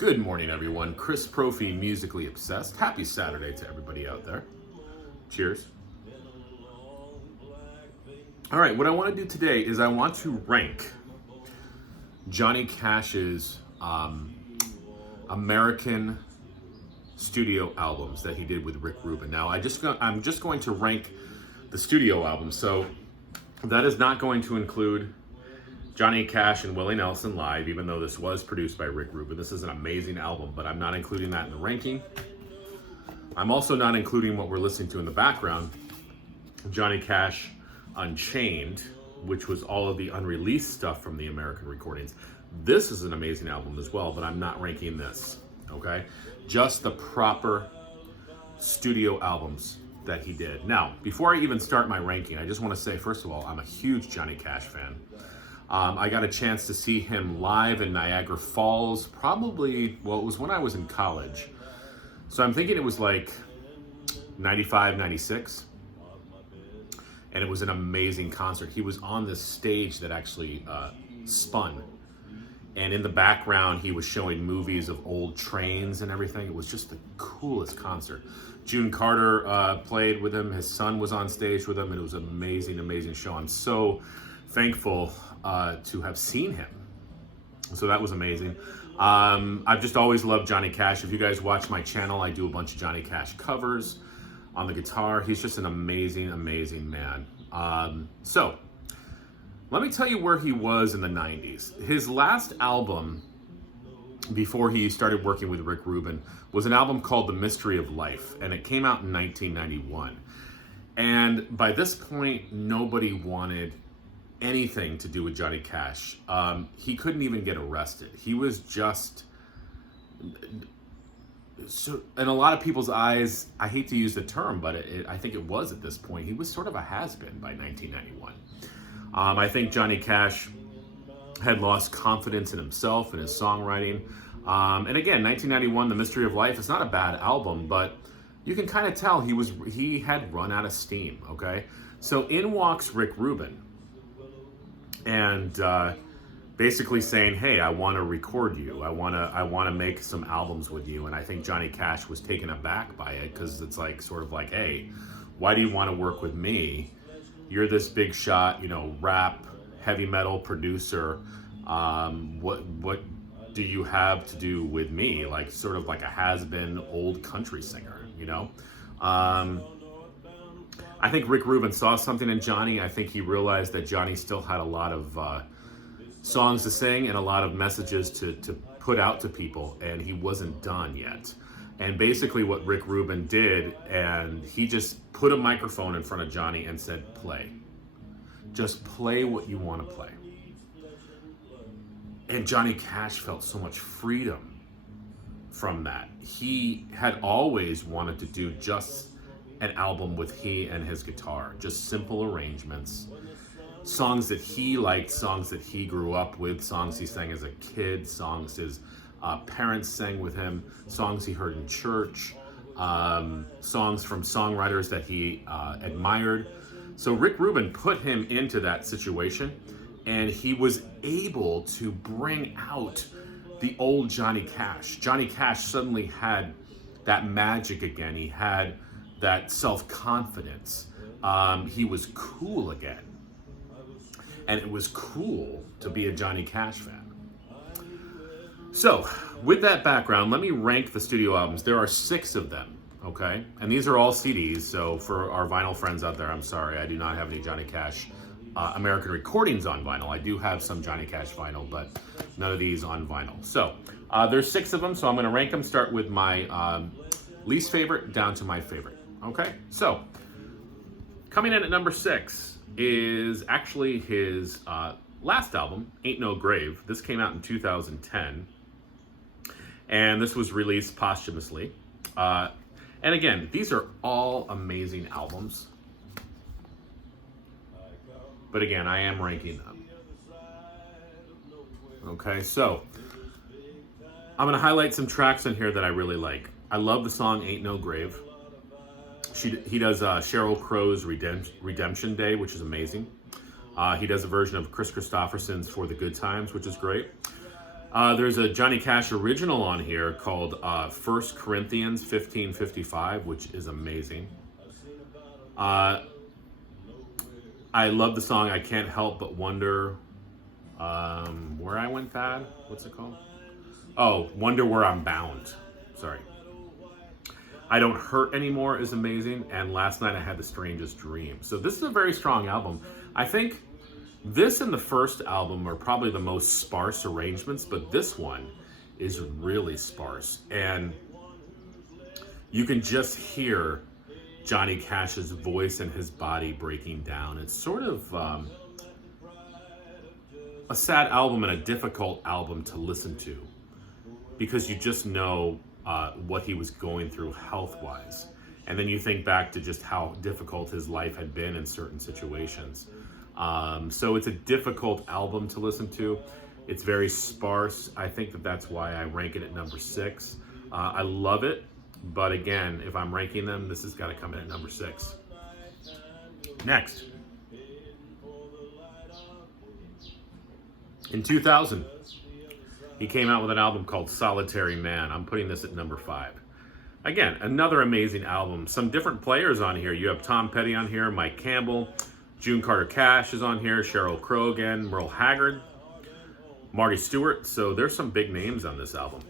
Good morning, everyone. Chris Profi, Musically Obsessed. Happy Saturday to everybody out there. Cheers. All right, what I want to do today is I want to rank Johnny Cash's American studio albums that he did with Rick Rubin. Now, I'm just going to rank the studio albums, so that is not going to include Johnny Cash and Willie Nelson live, even though this was produced by Rick Rubin. This is an amazing album, but I'm not including that in the ranking. I'm also not including what we're listening to in the background, Johnny Cash Unchained, which was all of the unreleased stuff from the American recordings. This is an amazing album as well, but I'm not ranking this, okay? Just the proper studio albums that he did. Now, before I even start my ranking, I just want to say, first of all, I'm a huge Johnny Cash fan. I got a chance to see him live in Niagara Falls, probably, well, it was when I was in college. So I'm thinking it was like 95, 96. And it was an amazing concert. He was on this stage that actually spun. And in the background, he was showing movies of old trains and everything. It was just the coolest concert. June Carter played with him. His son was on stage with him. And it was an amazing, amazing show. I'm so thankful to have seen him. So that was amazing. I've just always loved Johnny Cash. If you guys watch my channel, I do a bunch of Johnny Cash covers on the guitar. He's just an amazing, amazing man. So let me tell you where he was in the 90s. His last album before he started working with Rick Rubin was an album called The Mystery of Life, and it came out in 1991. And by this point, nobody wanted anything to do with Johnny Cash. He couldn't even get arrested. He was just, so in a lot of people's eyes, I hate to use the term, but I think it was at this point, he was sort of a has-been by 1991. I think Johnny Cash had lost confidence in himself and his songwriting. And again, 1991, The Mystery of Life, it's not a bad album, but you can kind of tell he had run out of steam, okay? So in walks Rick Rubin, and basically saying, hey, I want to record you. I want to make some albums with you. And I think Johnny Cash was taken aback by it, because it's like, sort of like, hey, why do you want to work with me? You're this big shot, rap, heavy metal producer. What do you have to do with me? Like, sort of like a has-been old country singer, I think Rick Rubin saw something in Johnny. I think he realized that Johnny still had a lot of songs to sing and a lot of messages to put out to people, and he wasn't done yet. And basically what Rick Rubin did, and he just put a microphone in front of Johnny and said, play. Just play what you want to play. And Johnny Cash felt so much freedom from that. He had always wanted to do just an album with he and his guitar, just simple arrangements, songs that he liked, songs that he grew up with, songs he sang as a kid, songs his parents sang with him, songs he heard in church, songs from songwriters that he admired. So Rick Rubin put him into that situation, and he was able to bring out the old Johnny Cash. Johnny Cash suddenly had that magic again. He had that self-confidence. He was cool again. And it was cool to be a Johnny Cash fan. So, with that background, let me rank the studio albums. There are 6 of them, okay? And these are all CDs, so for our vinyl friends out there, I'm sorry, I do not have any Johnny Cash American recordings on vinyl. I do have some Johnny Cash vinyl, but none of these on vinyl. So, there's 6 of them, so I'm gonna rank them, start with my least favorite down to my favorite. Okay, so coming in at number 6 is actually his last album, Ain't No Grave. This came out in 2010, and this was released posthumously. And again, these are all amazing albums. But again, I am ranking them. Okay, so I'm going to highlight some tracks in here that I really like. I love the song Ain't No Grave. He does Sheryl Crow's Redemption Day, which is amazing. He does a version of Chris Christopherson's For the Good Times, which is great. There's a Johnny Cash original on here called 1 Corinthians 15:55, which is amazing. I love the song I Can't Help But Wonder Where I Went Bad. What's it called? Oh, Wonder Where I'm Bound. Sorry. I Don't Hurt Anymore is amazing. And Last Night I Had the Strangest Dream. So this is a very strong album. I think this and the first album are probably the most sparse arrangements, but this one is really sparse. And you can just hear Johnny Cash's voice and his body breaking down. It's sort of a sad album and a difficult album to listen to because you just know what he was going through health-wise. And then you think back to just how difficult his life had been in certain situations. So it's a difficult album to listen to. It's very sparse. I think that's why I rank it at number 6. I love it, but again, if I'm ranking them, this has got to come in at number 6. Next. In 2000, he came out with an album called Solitary Man. I'm putting this at number 5. Again, another amazing album. Some different players on here. You have Tom Petty on here, Mike Campbell, June Carter Cash is on here, Sheryl Crow again, Merle Haggard, Marty Stewart. So there's some big names on this album.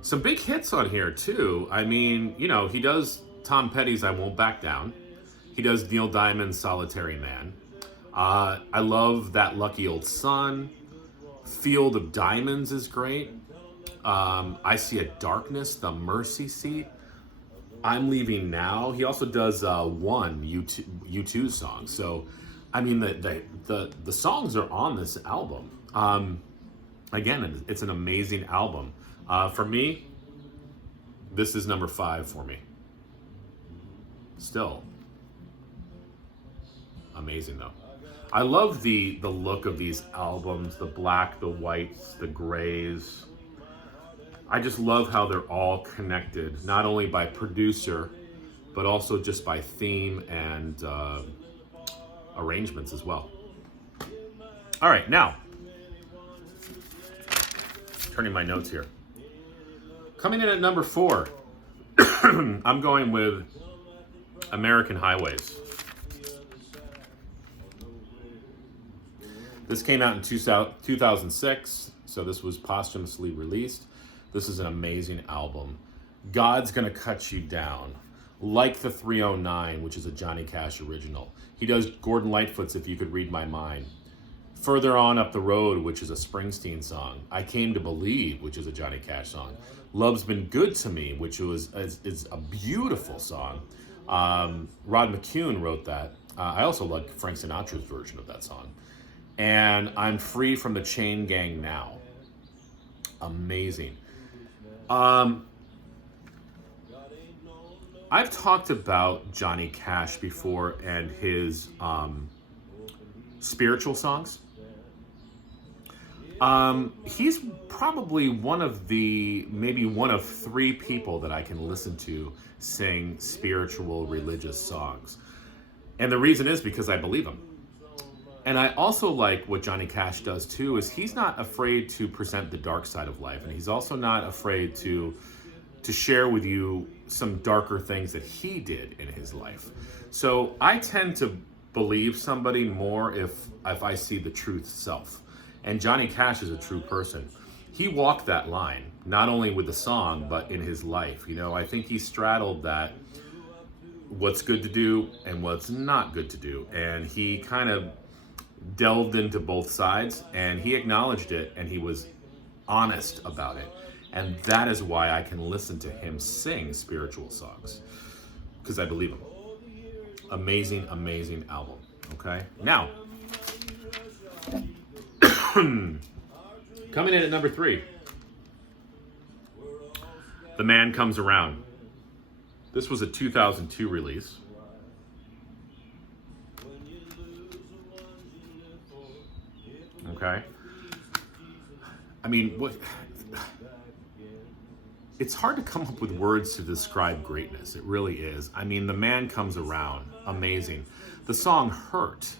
Some big hits on here too. I mean, you know, he does Tom Petty's I Won't Back Down. He does Neil Diamond's Solitary Man. I love That Lucky Old Sun. Field of Diamonds is great. I See a Darkness, The Mercy Seat, I'm Leaving Now. He also does one U2 song. So, I mean, the songs are on this album. Again, it's an amazing album. For me, this is number 5 for me. Still amazing though. I love the look of these albums, the black, the whites, the grays. I just love how they're all connected, not only by producer, but also just by theme and arrangements as well. All right, now, turning my notes here. Coming in at number 4, I'm going with American Highways. This came out in 2006, so this was posthumously released. This is an amazing album. God's Gonna Cut You Down, Like the 309, which is a Johnny Cash original. He does Gordon Lightfoot's If You Could Read My Mind. Further On Up the Road, which is a Springsteen song. I Came to Believe, which is a Johnny Cash song. Love's Been Good to Me, which is a beautiful song. Rod McCune wrote that. I also like Frank Sinatra's version of that song. And I'm Free from the Chain Gang Now. Amazing. I've talked about Johnny Cash before and his spiritual songs. He's probably maybe one of 3 people that I can listen to sing spiritual religious songs. And the reason is because I believe him. And I also like what Johnny Cash does too, is he's not afraid to present the dark side of life. And he's also not afraid to share with you some darker things that he did in his life. So I tend to believe somebody more if I see the truth self. And Johnny Cash is a true person. He walked that line, not only with the song, but in his life. You know, I think he straddled that, what's good to do and what's not good to do. And he kind of delved into both sides, and he acknowledged it, and he was honest about it. And that is why I can listen to him sing spiritual songs, because I believe him. Amazing, amazing album. Okay, now coming in at number 3, The Man Comes Around. This was a 2002 release. Okay. I mean, it's hard to come up with words to describe greatness. It really is. I mean, The Man Comes Around. Amazing. The song Hurt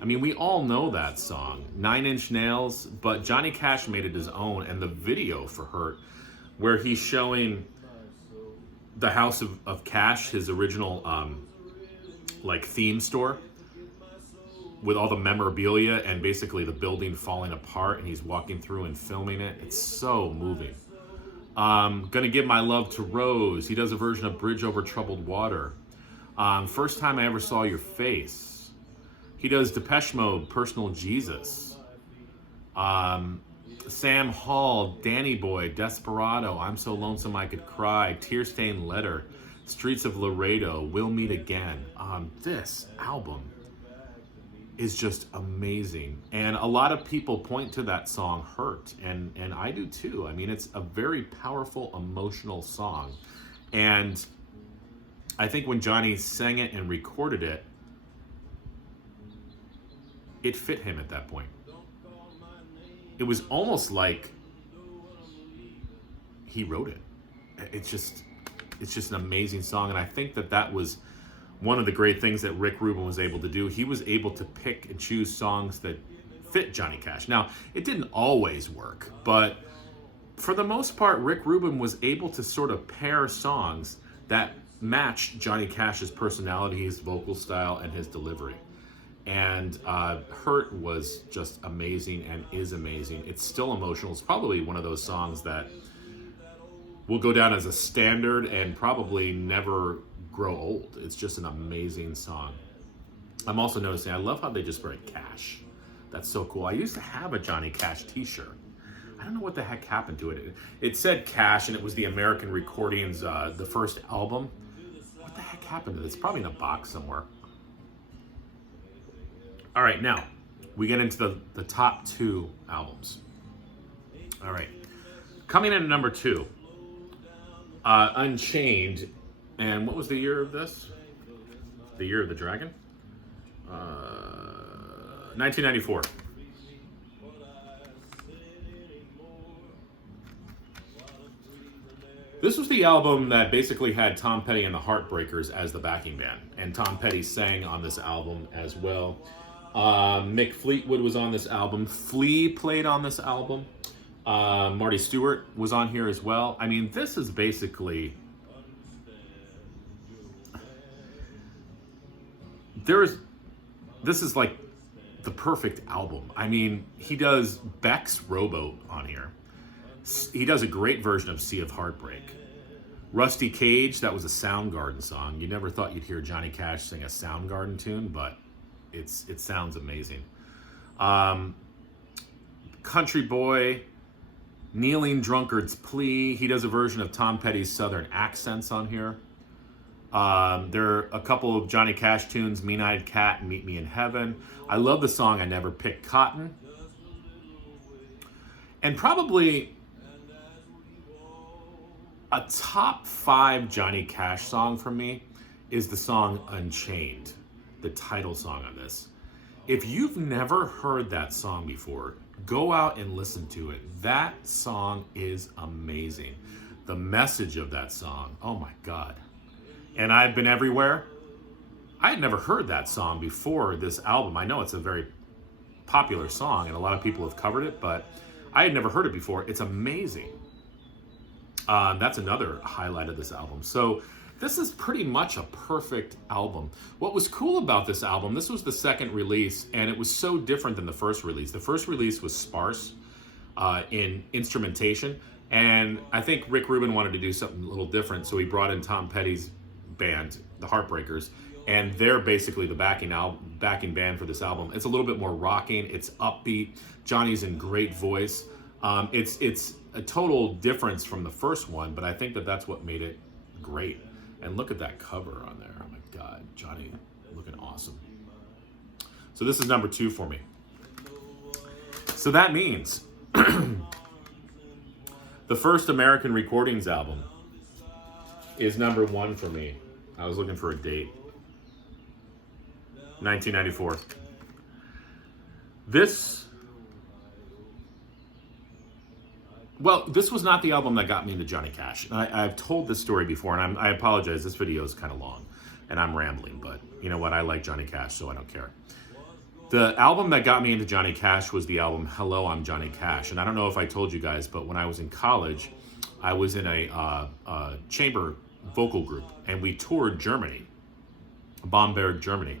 I mean, we all know that song, 9 Inch Nails, but Johnny Cash made it his own. And the video for Hurt, where he's showing the House of Cash, his original like theme store, with all the memorabilia and basically the building falling apart, and he's walking through and filming it. It's so moving. Gonna Give My Love to Rose. He does a version of Bridge Over Troubled Water. First Time I Ever Saw Your Face. He does Depeche Mode, Personal Jesus. Sam Hall, Danny Boy, Desperado, I'm So Lonesome I Could Cry, Tear Stained Letter, Streets of Laredo, We'll Meet Again. This album is just amazing. And a lot of people point to that song Hurt, and I do too. I mean, it's a very powerful, emotional song. And I think when Johnny sang it and recorded it, it fit him at that point. It was almost like he wrote it. It's just an amazing song. And I think that was one of the great things that Rick Rubin was able to do. He was able to pick and choose songs that fit Johnny Cash. Now, it didn't always work, but for the most part, Rick Rubin was able to sort of pair songs that matched Johnny Cash's personality, his vocal style, and his delivery. And Hurt was just amazing and is amazing. It's still emotional. It's probably one of those songs that will go down as a standard and probably never grow old. It's just an amazing song. I'm also noticing, I love how they just write Cash. That's so cool. I used to have a Johnny Cash t-shirt. I don't know what the heck happened to it. It said Cash, and it was the American Recordings, the first album. What the heck happened to this? It's probably in a box somewhere. All right, now we get into the top 2 albums. All right, coming in at number 2, Unchained. And what was the year of this? The Year of the Dragon? 1994. This was the album that basically had Tom Petty and the Heartbreakers as the backing band. And Tom Petty sang on this album as well. Mick Fleetwood was on this album. Flea played on this album. Marty Stewart was on here as well. I mean, this is basically... This is like the perfect album. I mean, he does Beck's Rowboat on here. He does a great version of Sea of Heartbreak. Rusty Cage, that was a Soundgarden song. You never thought you'd hear Johnny Cash sing a Soundgarden tune, but it sounds amazing. Country Boy, Kneeling Drunkard's Plea. He does a version of Tom Petty's Southern Accents on here. There are a couple of Johnny Cash tunes, Mean-Eyed Cat and Meet Me in Heaven. I love the song I Never Picked Cotton. And probably a top 5 Johnny Cash song for me is the song Unchained, the title song on this. If you've never heard that song before, go out and listen to it. That song is amazing. The message of that song, oh my God. And I've Been Everywhere. I had never heard that song before this album. I know it's a very popular song and a lot of people have covered it, but I had never heard it before. It's amazing. That's another highlight of this album. So this is pretty much a perfect album. What was cool about this album, this was the second release, and it was so different than the first release. The first release was sparse in instrumentation, and I think Rick Rubin wanted to do something a little different, so he brought in Tom Petty's band, the Heartbreakers, and they're basically the backing band for this album. It's a little bit more rocking, it's upbeat, Johnny's in great voice. It's a total difference from the first one, but I think that's what made it great. And look at that cover on there. Oh my God, Johnny looking awesome. So this is number 2 for me. So that means the first American Recordings album is number 1 for me. I was looking for a date. 1994. This was not the album that got me into Johnny Cash. I've told this story before, and I apologize. This video is kind of long, and I'm rambling, but you know what? I like Johnny Cash, so I don't care. The album that got me into Johnny Cash was the album Hello, I'm Johnny Cash. And I don't know if I told you guys, but when I was in college, I was in a chamber vocal group, and we toured Germany, Bamberg, Germany.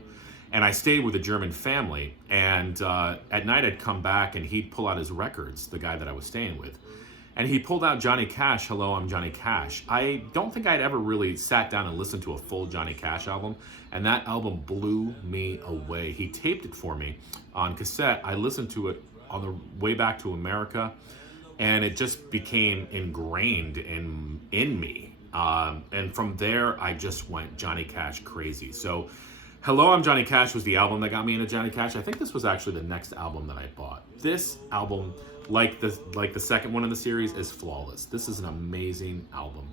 And I stayed with a German family, and at night I'd come back and he'd pull out his records, the guy that I was staying with. And he pulled out Johnny Cash, Hello, I'm Johnny Cash. I don't think I'd ever really sat down and listened to a full Johnny Cash album, and that album blew me away. He taped it for me on cassette. I listened to it on the way back to America, and it just became ingrained in me. And from there, I just went Johnny Cash crazy. So Hello, I'm Johnny Cash was the album that got me into Johnny Cash. I think this was actually the next album that I bought. This album, like the second one in the series, is flawless. This is an amazing album.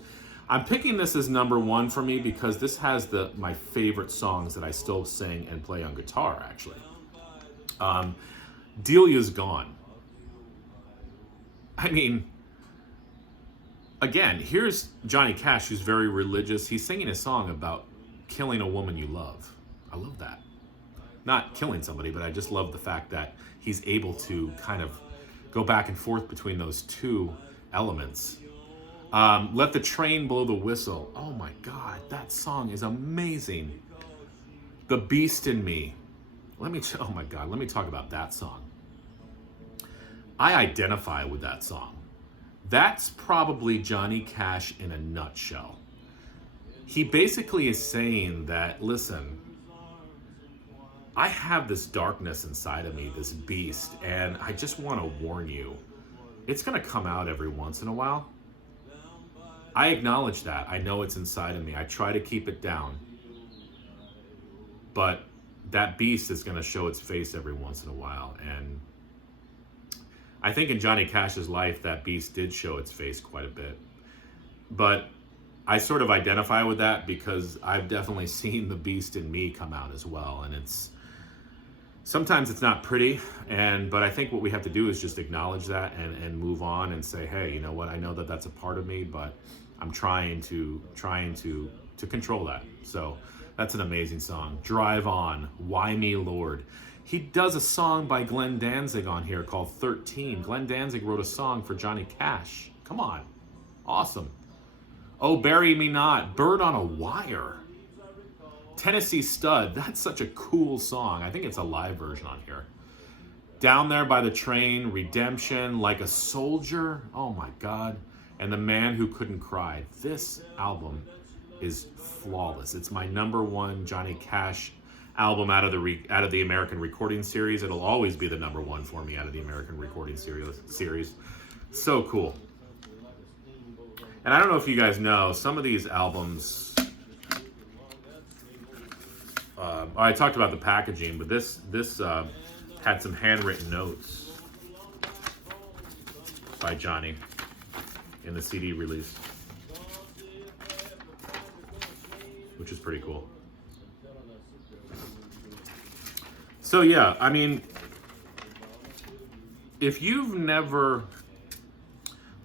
I'm picking this as number one for me because this has my favorite songs that I still sing and play on guitar, actually. Delia's Gone. I mean, again, here's Johnny Cash, who's very religious. He's singing a song about killing a woman you love. I love that. Not killing somebody, but I just love the fact that he's able to kind of go back and forth between those two elements. Let the Train Blow the Whistle. Oh my God, that song is amazing. The Beast in Me. Oh my God, let me talk about that song. I identify with that song. That's probably Johnny Cash in a nutshell. He basically is saying that, listen, I have this darkness inside of me, this beast, and I just want to warn you, it's going to come out every once in a while. I acknowledge that. I know it's inside of me. I try to keep it down. But that beast is going to show its face every once in a while. And I think in Johnny Cash's life, that beast did show its face quite a bit. But I sort of identify with that because I've definitely seen the beast in me come out as well. And sometimes it's not pretty, but I think what we have to do is just acknowledge that and move on and say, hey, you know what? I know that that's a part of me, but I'm trying to control that. So that's an amazing song. Drive On, Why Me Lord. He does a song by Glenn Danzig on here called 13. Glenn Danzig wrote a song for Johnny Cash. Come on. Awesome. Oh, Bury Me Not, Bird on a Wire. Tennessee Stud, that's such a cool song. I think it's a live version on here. Down There by the Train, Redemption, Like a Soldier, oh my God. And The Man Who Couldn't Cry. This album is flawless. It's my number one Johnny Cash album out of the American Recording Series. It'll always be the number one for me out of the American Recording Series. So cool. And I don't know if you guys know, some of these albums, I talked about the packaging, but this had some handwritten notes by Johnny in the CD release, which is pretty cool. So yeah, I mean, if you've never,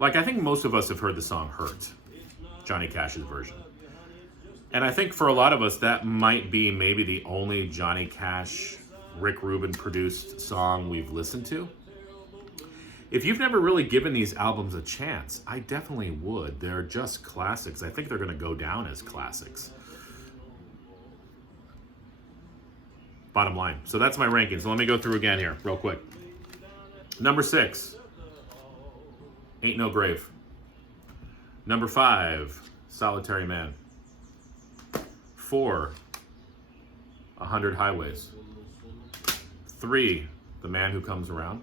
I think most of us have heard the song Hurt, Johnny Cash's version. And I think for a lot of us, that might be maybe the only Johnny Cash, Rick Rubin produced song we've listened to. If you've never really given these albums a chance, I definitely would. They're just classics. I think they're going to go down as classics. Bottom line. So that's my ranking. So let me go through again here real quick. Number 6, Ain't No Grave. Number 5, Solitary Man. 4, 100 Highways. 3, The Man Who Comes Around.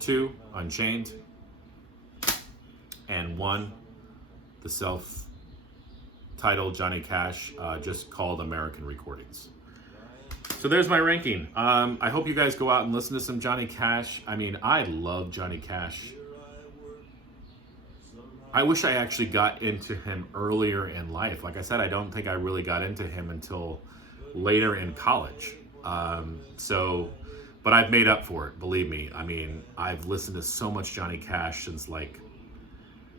2, Unchained. And 1, the self-titled Johnny Cash, just called American Recordings. So there's my ranking. I hope you guys go out and listen to some Johnny Cash. I mean, I love Johnny Cash. I wish I actually got into him earlier in life. Like I said, I don't think I really got into him until later in college. But I've made up for it, believe me. I mean, I've listened to so much Johnny Cash since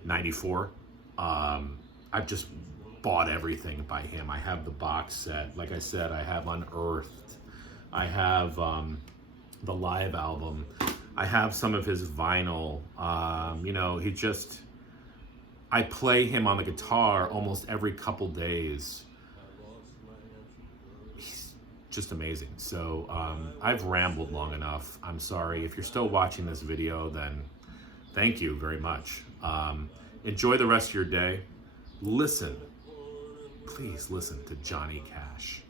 94. I've just bought everything by him. I have the box set. Like I said, I have Unearthed. I have the live album. I have some of his vinyl. You know, I play him on the guitar almost every couple days. He's just amazing. So I've rambled long enough. I'm sorry. If you're still watching this video, then thank you very much. Enjoy the rest of your day. Listen, please listen to Johnny Cash.